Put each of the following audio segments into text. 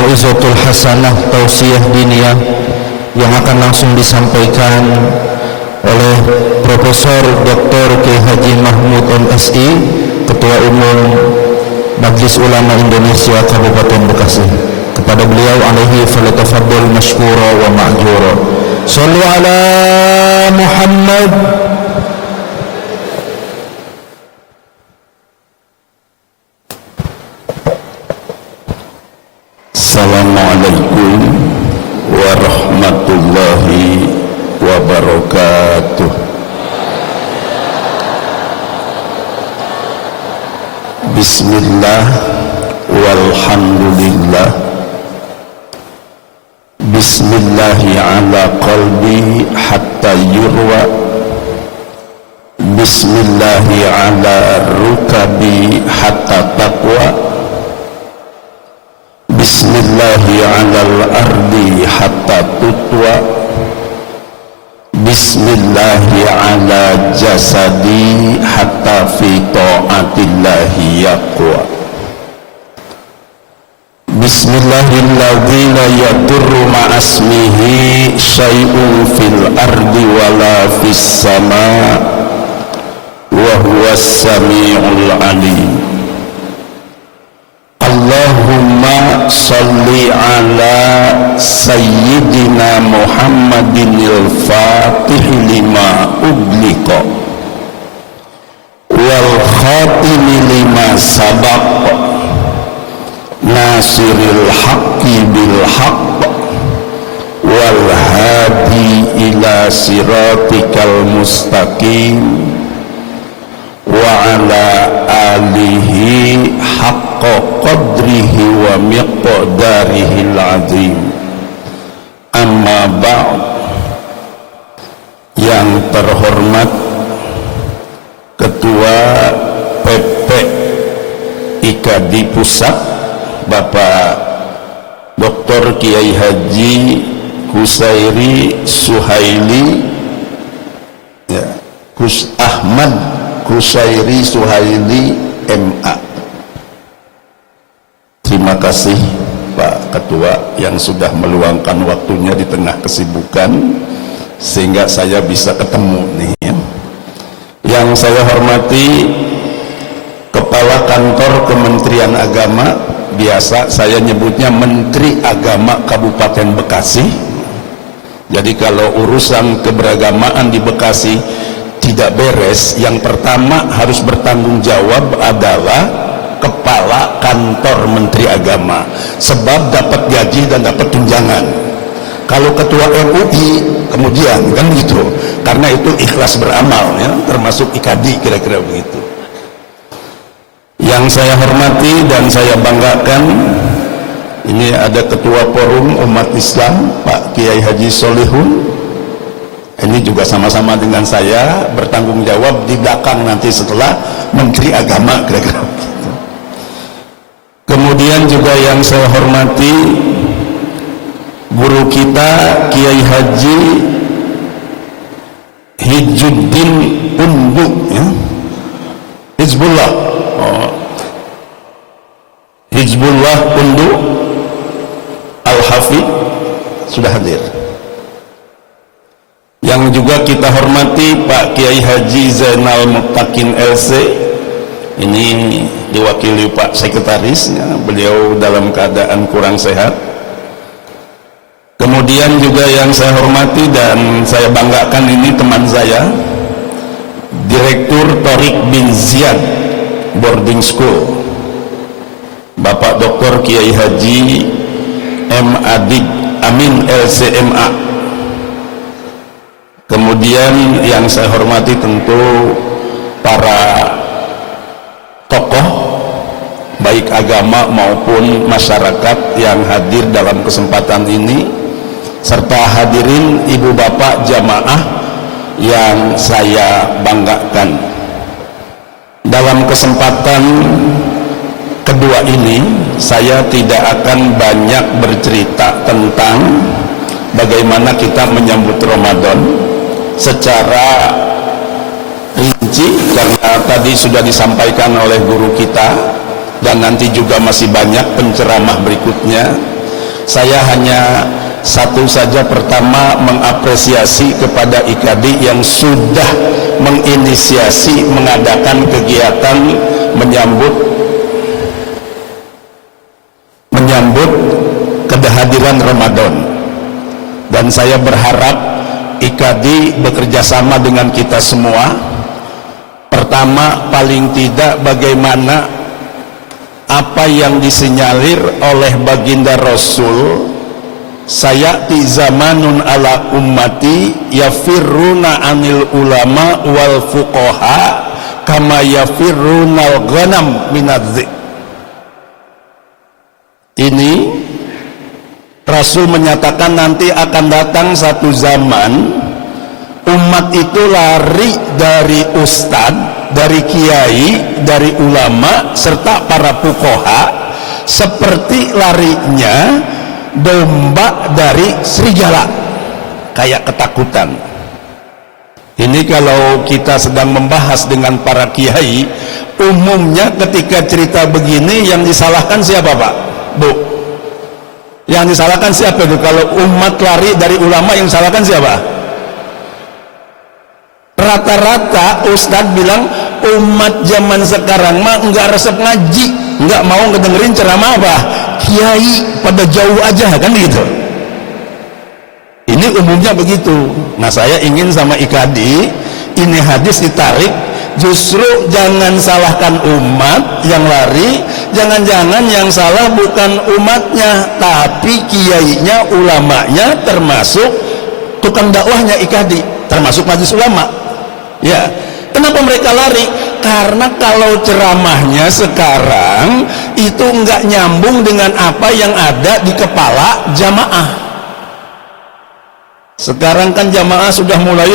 Mau'izatul Hasanah Tausiyah Diniyah yang akan langsung disampaikan oleh Profesor Dr. Kiai Haji Mahmud MSI, Ketua Umum Majelis Ulama Indonesia Kabupaten Bekasi. Kepada beliau alaihi falyatafaddal mashkura wa ma'jura. Shallu ala Muhammad. Assalamualaikum warahmatullahi wabarakatuh. Bismillah walhamdulillah. Bismillahi ala qalbi hatta yurwa. Bismillahi ala rukabi hatta taqwa. Bismillahi alal ardi hatta tutwa. Bismillahi ala jasadi hatta fi ta'atillahi yaqwa. Bismillahilladzi la yadurru ma'asmihi syai'un fil ardi wala fis sama' wa huwas sami'ul alim. Allahumma salli ala sayyidina Muhammadin al-fatih lima ugliqa wal khatimi lima sabaq nasiril haqqi bil haqq wal hadi ila siratikal mustaqim wa ala alihi haqqa qadrihi wa miqdarihil azim. Amma ba'd. Yang terhormat Ketua PP IKADI Pusat Bapak Dr. Kiai Haji Kusairi Suhaili ya, Gus Ahmad Kusairi Suhaili MA. Terima kasih Pak Ketua yang sudah meluangkan waktunya di tengah kesibukan sehingga saya bisa ketemu nih ya. Yang saya hormati Kepala Kantor Kementerian Agama, biasa saya nyebutnya Menteri Agama Kabupaten Bekasi. Jadi kalau urusan keberagamaan di Bekasi tidak beres, yang pertama harus bertanggung jawab adalah Kepala Kantor Menteri Agama, sebab dapat gaji dan dapat tunjangan. Kalau Ketua MUI kemudian kan gitu, karena itu ikhlas beramal ya, termasuk IKADI kira-kira begitu. Yang saya hormati dan saya banggakan, ini ada Ketua Forum Umat Islam Pak Kiai Haji Solihun. Ini juga sama-sama dengan saya bertanggung jawab di belakang nanti setelah Menteri Agama kira-kira begitu. Kemudian juga yang saya hormati guru kita Kiai Haji Hijuddin Undu ya. Hizbullah Hizbullah Undu Al-Hafidh sudah hadir. Yang juga kita hormati Pak Kiai Haji Zainal Muttaqin LC, ini diwakili Pak Sekretarisnya, beliau dalam keadaan kurang sehat. Kemudian juga yang saya hormati dan saya banggakan, ini teman saya, Direktur Torik bin Ziyad Boarding School, Bapak Dr. Kiai Haji M. Adik Amin LCMA. Kemudian yang saya hormati tentu para tokoh baik agama maupun masyarakat yang hadir dalam kesempatan ini, serta hadirin ibu bapak jamaah yang saya banggakan. Dalam kesempatan kedua ini saya tidak akan banyak bercerita tentang bagaimana kita menyambut Ramadan secara rinci, karena tadi sudah disampaikan oleh guru kita dan nanti juga masih banyak penceramah berikutnya. Saya hanya satu saja, pertama mengapresiasi kepada IKADI yang sudah menginisiasi mengadakan kegiatan menyambut kehadiran Ramadan, dan saya berharap IKADI bekerja sama dengan kita semua. Pertama, paling tidak bagaimana apa yang disinyalir oleh baginda Rasul, sayati zamanun ala ummati yafirruna anil ulama wal fuqaha kama yafirrunal ghanam minadzi. Ini Rasul menyatakan nanti akan datang satu zaman umat itu lari dari ustadz, dari kiai, dari ulama serta para fuqaha seperti larinya domba dari serigala, kayak ketakutan. Ini kalau kita sedang membahas dengan para kiai, umumnya ketika cerita begini yang disalahkan siapa, Pak? Bu? Yang disalahkan siapa itu? Kalau umat lari dari ulama, yang disalahkan siapa? Rata-rata ustadz bilang umat zaman sekarang mah enggak resep ngaji, enggak mau ngedengerin ceramah apa? Kiai, pada jauh aja, kan gitu. Ini umumnya begitu. Nah, saya ingin sama IKADI ini hadis ditarik, justru jangan salahkan umat yang lari, jangan-jangan yang salah bukan umatnya tapi kiainya, ulamanya, termasuk tukang dakwahnya IKADI, termasuk majelis ulama. Ya, kenapa mereka lari? Karena kalau ceramahnya sekarang itu enggak nyambung dengan apa yang ada di kepala jamaah. Sekarang kan jamaah sudah mulai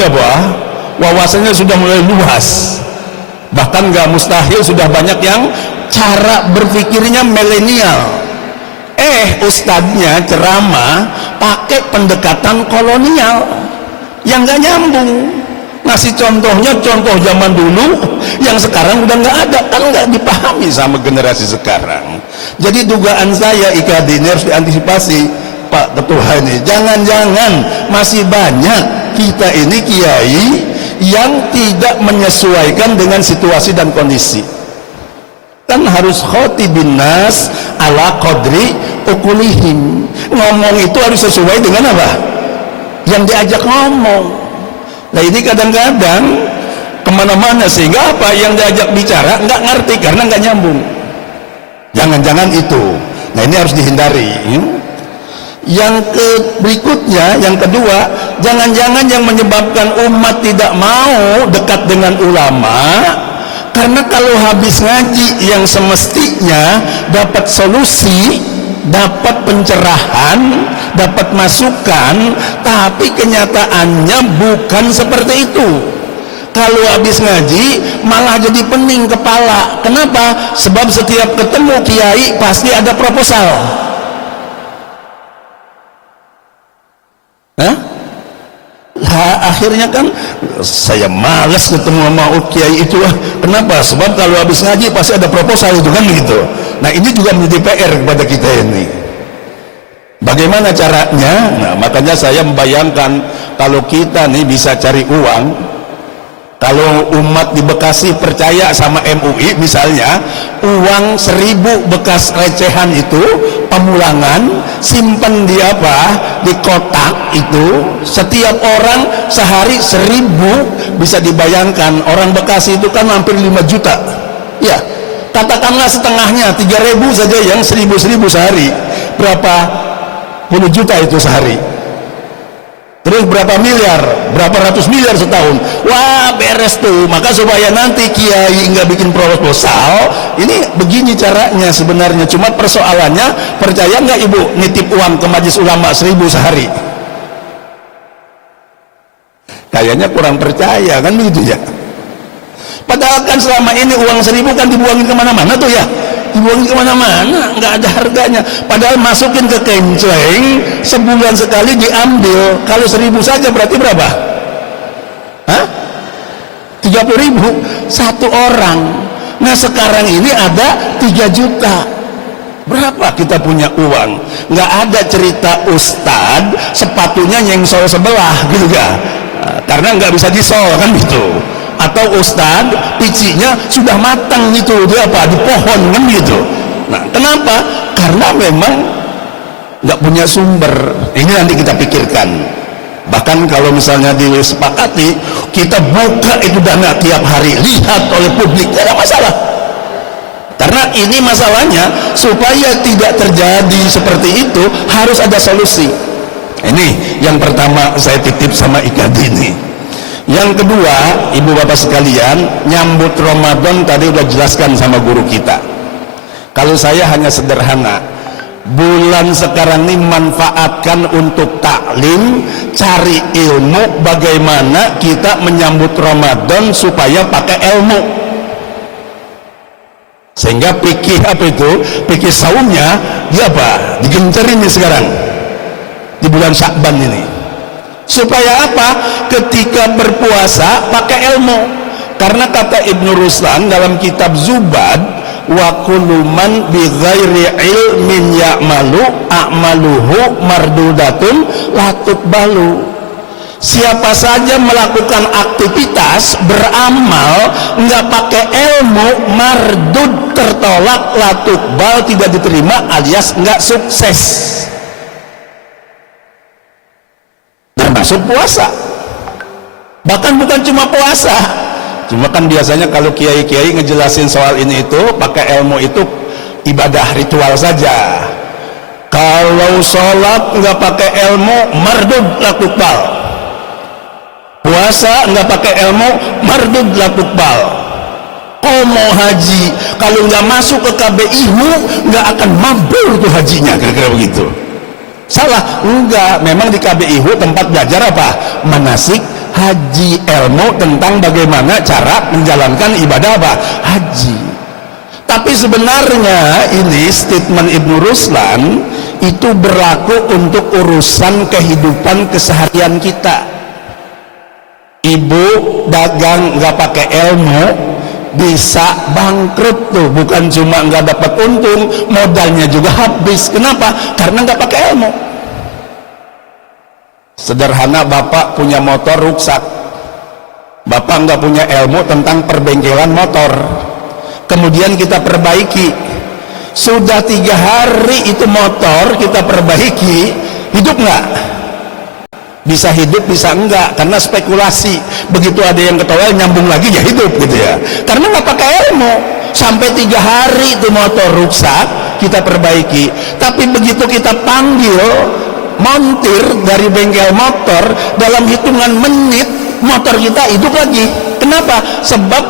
wawasannya sudah mulai luas, bahkan enggak mustahil sudah banyak yang cara berpikirnya milenial. Ustadznya ceramah pakai pendekatan kolonial yang enggak nyambung. Ngasih contohnya contoh zaman dulu yang sekarang udah nggak ada, kan nggak dipahami sama generasi sekarang. Jadi dugaan saya IKADI ini harus diantisipasi, Pak Ketua ini. Jangan-jangan masih banyak kita ini kiai yang tidak menyesuaikan dengan situasi dan kondisi. Kan harus khotibin nas ala qadri ukulihim. Ngomong itu harus sesuai dengan apa yang diajak ngomong. Nah, ini kadang-kadang kemana-mana sehingga apa yang diajak bicara nggak ngerti karena nggak nyambung. Jangan-jangan itu. Nah, ini harus dihindari. Yang berikutnya, yang kedua, jangan-jangan yang menyebabkan umat tidak mau dekat dengan ulama karena kalau habis ngaji yang semestinya dapat solusi, dapat pencerahan, dapat masukan, tapi kenyataannya bukan seperti itu. Kalau habis ngaji malah jadi pening kepala. Kenapa? Sebab setiap ketemu kiai pasti ada proposal. Akhirnya kan saya malas ketemu sama kiai itu. Kenapa? Sebab kalau habis ngaji pasti ada proposal itu, kan gitu. Nah, ini juga menjadi PR kepada kita ini. Bagaimana caranya? Nah, makanya saya membayangkan kalau kita nih bisa cari uang, kalau umat di Bekasi percaya sama MUI misalnya, uang 1000 bekas recehan itu pemulangan, simpen di di kotak itu, setiap orang sehari 1000, bisa dibayangkan orang Bekasi itu kan hampir 5 juta. Ya, katakanlah setengahnya 3000 saja yang 1000 sehari, berapa puluh juta itu sehari. Terus berapa miliar, berapa ratus miliar setahun. Wah, beres tuh. Maka supaya nanti kiai nggak bikin proposal, ini begini caranya sebenarnya. Cuma persoalannya, percaya nggak ibu nitip uang ke majelis ulama 1000 sehari? Kayaknya kurang percaya, kan begitu ya. Padahal kan selama ini uang 1000 kan dibuangin kemana-mana tuh ya. Dibuangin kemana-mana, nggak ada harganya. Padahal masukin ke kencleng, sebulan sekali diambil. Kalau 1000 saja berarti berapa? 30.000 satu orang. Nah, sekarang ini ada 3 juta. Berapa kita punya uang? Nggak ada cerita ustad sepatunya nyengsol sebelah gitu kan? Karena nggak bisa disol kan gitu. Atau ustad picinya sudah matang gitu, dia apa di pohon kan gitu. Nah, kenapa? Karena memang nggak punya sumber. Ini nanti kita pikirkan. Bahkan kalau misalnya disepakati kita buka itu dana tiap hari, lihat oleh publik, tidak ada masalah. Karena ini masalahnya, supaya tidak terjadi seperti itu harus ada solusi. Ini yang pertama saya titip sama IKAD ini. Yang kedua, ibu bapak sekalian, nyambut Ramadan tadi udah jelaskan sama guru kita. Kalau saya hanya sederhana, bulan sekarang ini manfaatkan untuk taklim, cari ilmu, bagaimana kita menyambut Ramadan supaya pakai ilmu. Sehingga pikir apa itu, pikir saumnya dia apa, digencerin nih sekarang di bulan Syakban ini, supaya apa, ketika berpuasa pakai ilmu. Karena kata Ibnu Ruslan dalam kitab Zubad, wa kullu man bi ghairi ilmin ya'malu a'maluhu mardudatun la tuqbalu. Siapa saja melakukan aktivitas beramal nggak pakai ilmu, mardud, tertolak, latukbal, tidak diterima, alias nggak sukses. Termasuk puasa. Bahkan bukan cuma puasa, cuma kan biasanya kalau kiai-kiai ngejelasin soal ini itu pakai ilmu itu ibadah ritual saja. Kalau sholat nggak pakai ilmu, mardud, latukbal. Puasa nggak pakai ilmu, mardud la tuqbal. Mau haji, kalau nggak masuk ke KBIHU nggak akan mabrur tuh hajinya, kira-kira begitu. Salah, enggak. Memang di KBIHU tempat belajar apa? Manasik haji, ilmu tentang bagaimana cara menjalankan ibadah apa? Haji. Tapi sebenarnya ini statement Ibnu Ruslan itu berlaku untuk urusan kehidupan keseharian kita. Ibu dagang nggak pakai ilmu bisa bangkrut tuh, bukan cuma nggak dapat untung, modalnya juga habis. Kenapa? Karena nggak pakai ilmu. Sederhana, bapak punya motor rusak, bapak nggak punya ilmu tentang perbengkelan motor, kemudian kita perbaiki, sudah 3 hari itu motor kita perbaiki, hidup nggak? Bisa hidup, bisa enggak, karena spekulasi. Begitu ada yang ketawa nyambung lagi ya hidup gitu ya, karena nggak pakai ilmu. Sampai 3 hari itu motor rusak kita perbaiki, tapi begitu kita panggil montir dari bengkel motor, dalam hitungan menit motor kita hidup lagi. Kenapa? Sebab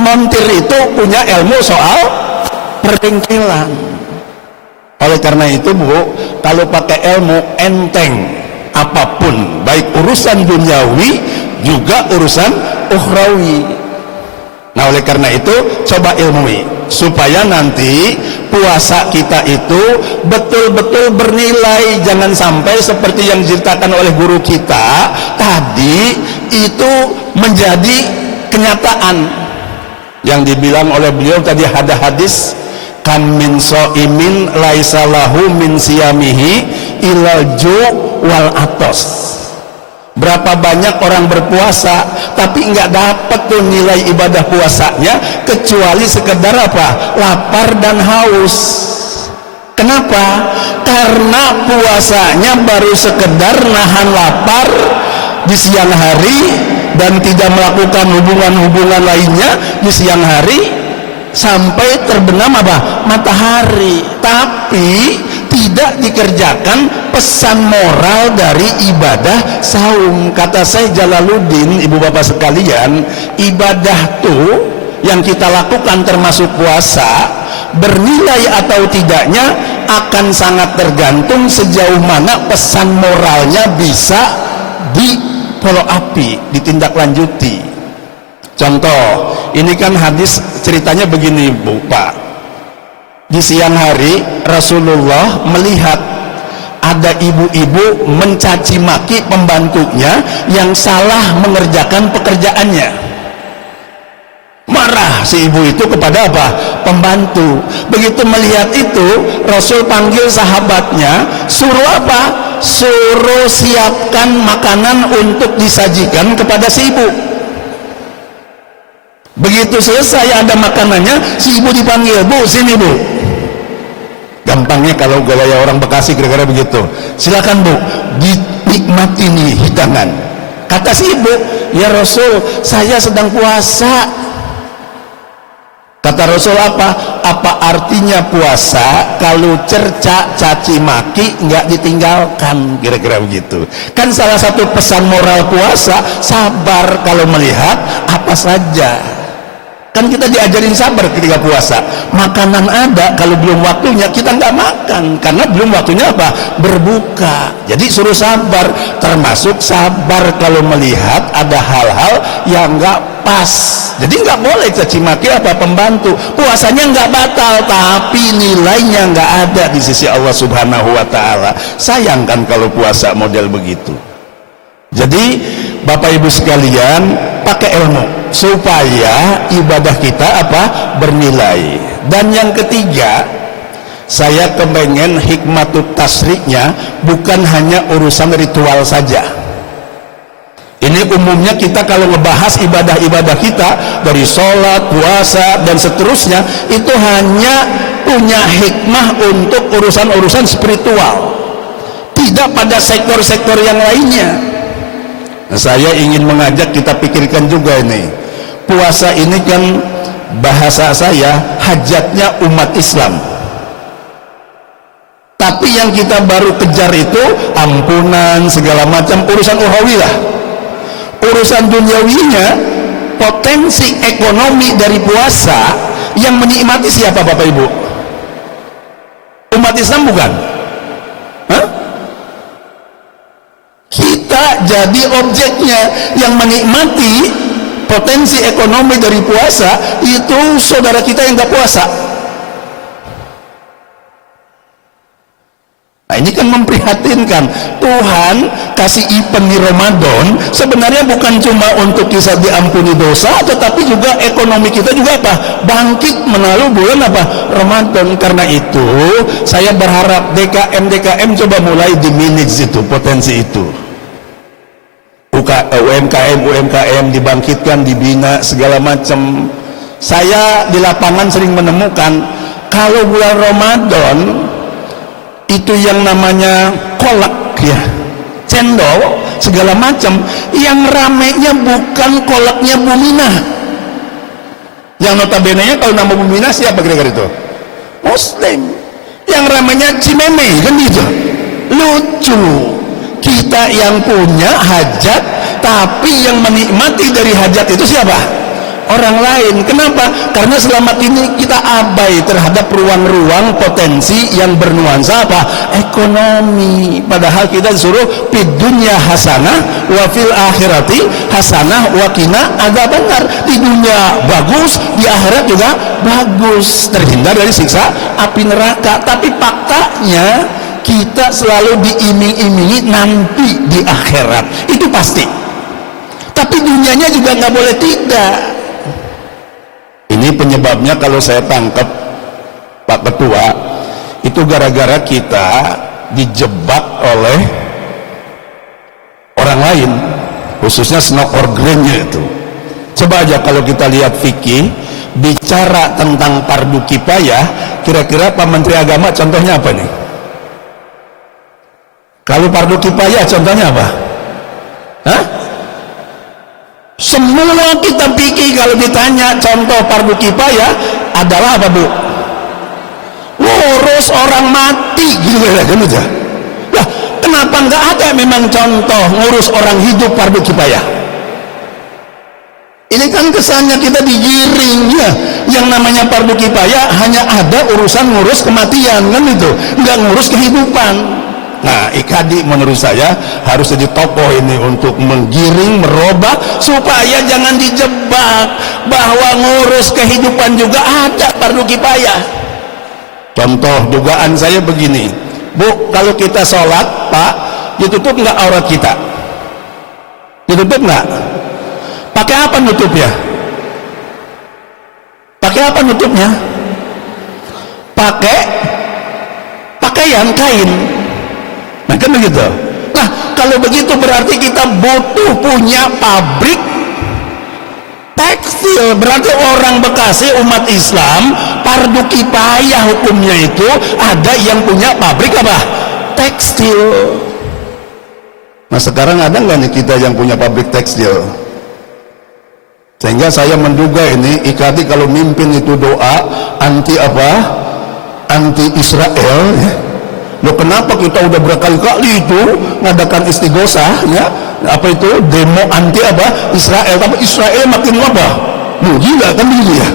montir itu punya ilmu soal perbengkelan. Oleh karena itu Bu, kalau pakai ilmu enteng apapun, baik urusan duniawi juga urusan ukhrawi. Nah, oleh karena itu coba ilmui supaya nanti puasa kita itu betul-betul bernilai. Jangan sampai seperti yang diceritakan oleh guru kita tadi itu menjadi kenyataan yang dibilang oleh beliau tadi. Ada hadis, kan min so'imin laisa lahu min siyamihi ilal ju' wal atos. Berapa banyak orang berpuasa tapi nggak dapat tuh nilai ibadah puasanya, kecuali sekedar apa? Lapar dan haus. Kenapa? Karena puasanya baru sekedar nahan lapar di siang hari dan tidak melakukan hubungan-hubungan lainnya di siang hari sampai terbenam apa? Matahari. Tapi tidak dikerjakan pesan moral dari ibadah saum. Kata saya Jalaluddin, ibu bapak sekalian, ibadah tuh yang kita lakukan termasuk puasa, bernilai atau tidaknya akan sangat tergantung sejauh mana pesan moralnya bisa di follow up, ditindaklanjuti. Contoh, ini kan hadis ceritanya begini Bu Pak. Di siang hari Rasulullah melihat ada ibu-ibu mencaci maki pembantunya yang salah mengerjakan pekerjaannya. Marah marah si ibu itu kepada apa? Pembantu. Begitu melihat itu, Rasul panggil sahabatnya, suruh apa? Suruh siapkan makanan untuk disajikan kepada si ibu. Begitu selesai ada makanannya, si ibu dipanggil, bu sini bu. Gampangnya kalau gaya orang Bekasi kira-kira begitu, silakan bu, dinikmati nih hidangan. Kata si ibu, ya Rasul, saya sedang puasa. Kata Rasul apa? Apa artinya puasa kalau cerca, caci maki nggak ditinggalkan? Kira-kira begitu. Kan salah satu pesan moral puasa, sabar kalau melihat apa saja. Kan kita diajarin sabar ketika puasa. Makanan ada, kalau belum waktunya kita nggak makan karena belum waktunya apa? Berbuka. Jadi suruh sabar, termasuk sabar kalau melihat ada hal-hal yang nggak pas. Jadi nggak boleh caci maki apa pembantu. Puasanya nggak batal, tapi nilainya nggak ada di sisi Allah Subhanahu Wa Taala. Sayang kan kalau puasa model begitu. Jadi Bapak Ibu sekalian, pakai ilmu supaya ibadah kita apa? Bernilai. Dan yang ketiga, saya kepengen hikmatut tasriknya bukan hanya urusan ritual saja. Ini umumnya kita kalau ngebahas ibadah-ibadah kita dari sholat, puasa dan seterusnya, itu hanya punya hikmah untuk urusan-urusan spiritual, tidak pada sektor-sektor yang lainnya. Nah, saya ingin mengajak kita pikirkan juga ini. Puasa ini kan bahasa saya hajatnya umat Islam. Tapi yang kita baru kejar itu ampunan segala macam urusan ukhrawi lah. Urusan duniawinya, potensi ekonomi dari puasa yang menikmati siapa Bapak Ibu? Umat Islam bukan? Hah? Kita jadi objeknya. Yang menikmati potensi ekonomi dari puasa itu saudara kita yang gak puasa. Nah, ini kan memprihatinkan. Tuhan kasih event di Ramadan sebenarnya bukan cuma untuk bisa diampuni dosa, tetapi juga ekonomi kita juga apa? Bangkit melalui bulan apa? Ramadan. Karena itu saya berharap DKM coba mulai di manage itu, potensi itu. UMKM dibangkitkan, dibina segala macam. Saya di lapangan sering menemukan kalau bulan Ramadan itu yang namanya kolak ya, cendol segala macam, yang ramenya bukan kolaknya Bumina. Yang notabene-nya kalau nama Bumina siapa kira-kira itu? Muslim. Yang ramenya Cimeme kan gitu. Lucu. Kita yang punya hajat, tapi yang menikmati dari hajat itu siapa? Orang lain. Kenapa? Karena selama ini kita abai terhadap ruang-ruang potensi yang bernuansa apa? Ekonomi. Padahal kita disuruh fid dunya hasanah wa fil akhirati hasanah wa qina adzabannar. Di dunia bagus, di akhirat juga bagus, terhindar dari siksa api neraka. Tapi faktanya kita selalu diiming-imingi nanti di akhirat, itu pasti. Tapi dunianya juga nggak boleh tidak. Ini penyebabnya kalau saya tangkap Pak Ketua, itu gara-gara kita dijebak oleh orang lain, khususnya snokorgrennya itu. Coba aja kalau kita lihat fikih bicara tentang fardu kifayah, kira-kira Pak Menteri Agama contohnya apa nih? Kalau fardu kifayah contohnya apa? Hah? Semua kita pikir kalau ditanya contoh fardu kifayah adalah apa Bu? Ngurus orang mati gitu kan aja. Lah, kenapa nggak ada memang contoh ngurus orang hidup fardu kifayah? Ini kan kesannya kita digiring ya. Yang namanya fardu kifayah hanya ada urusan ngurus kematian kan itu, nggak ngurus kehidupan. Nah, IKADI menurut saya harus jadi tokoh ini untuk menggiring, merubah supaya jangan dijebak bahwa ngurus kehidupan juga ada fardu kifayah. Contoh dugaan saya begini, Bu, kalau kita sholat, Pak, ditutup nggak aurat kita? Ditutup nggak? Pakai apa nutupnya? Pakai apa nutupnya? Pakai pakaian kain. Nah kan begitu. Nah kalau begitu berarti kita butuh punya pabrik tekstil. Berarti orang Bekasi umat Islam fardu kifayah hukumnya itu ada yang punya pabrik apa? Tekstil. Nah sekarang ada nggak nih kita yang punya pabrik tekstil? Sehingga saya menduga ini IKADI kalau mimpin itu doa anti apa? Anti Israel ya. Loh kenapa kita udah berkali-kali itu ngadakan istighosah ya? Apa itu demo anti apa? Israel, tapi Israel makin apa? Gila kan begitu ya?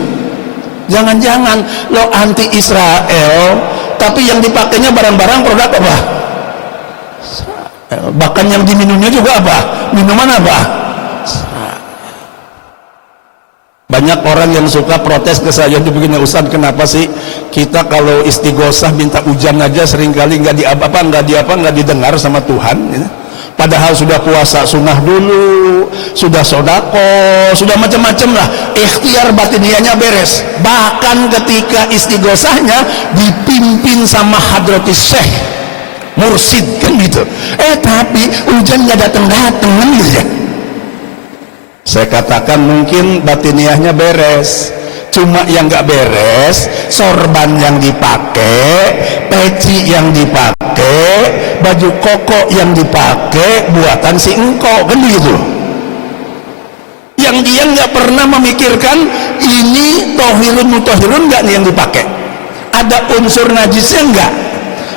Jangan-jangan lo anti Israel tapi yang dipakainya barang-barang produk apa? Bahkan yang diminumnya juga apa? Minuman apa? Banyak orang yang suka protes ke saya itu begini, Ustaz, kenapa sih kita kalau istighosah minta hujan aja seringkali nggak didengar sama Tuhan ya? Padahal sudah puasa sunnah dulu, sudah sodako, sudah macam-macam lah, ikhtiar batiniahnya beres. Bahkan ketika istighosahnya dipimpin sama Hadratis Syekh Mursid kan gitu, tapi hujan nggak datang-datang kan gitu ya. Saya katakan mungkin batiniahnya beres, cuma yang nggak beres sorban yang dipakai, peci yang dipakai, baju koko yang dipakai buatan si engkau kan begitu. Yang dia nggak pernah memikirkan ini tohirun mutohirun nggak nih yang dipakai, ada unsur najisnya nggak,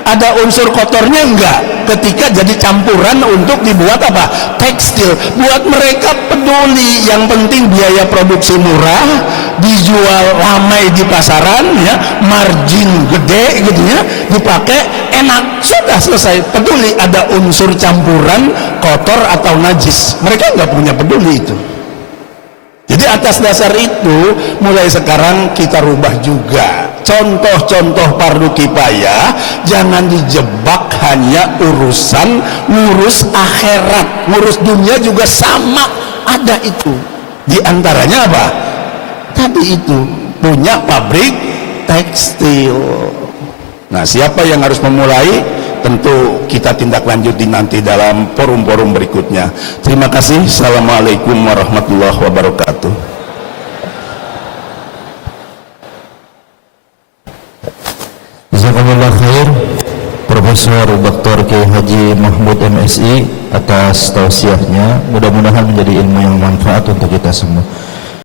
ada unsur kotornya enggak ketika jadi campuran untuk dibuat apa? Tekstil. Buat mereka peduli, yang penting biaya produksi murah, dijual ramai di pasaran ya, margin gede gitu ya, dipakai enak, sudah selesai. Peduli ada unsur campuran kotor atau najis, mereka enggak punya peduli itu. Jadi atas dasar itu mulai sekarang kita rubah juga contoh-contoh fardu kifayah, jangan dijebak hanya urusan ngurus akhirat, ngurus dunia juga sama ada itu. Di antaranya apa? Tadi itu punya pabrik tekstil. Nah, siapa yang harus memulai? Tentu kita tindak lanjuti nanti dalam forum-forum berikutnya. Terima kasih. Assalamualaikum warahmatullahi wabarakatuh. Jazakumullah khair Profesor Dr. Kiai Haji Mahmud MSI atas tausiahnya. Mudah-mudahan menjadi ilmu yang manfaat untuk kita semua.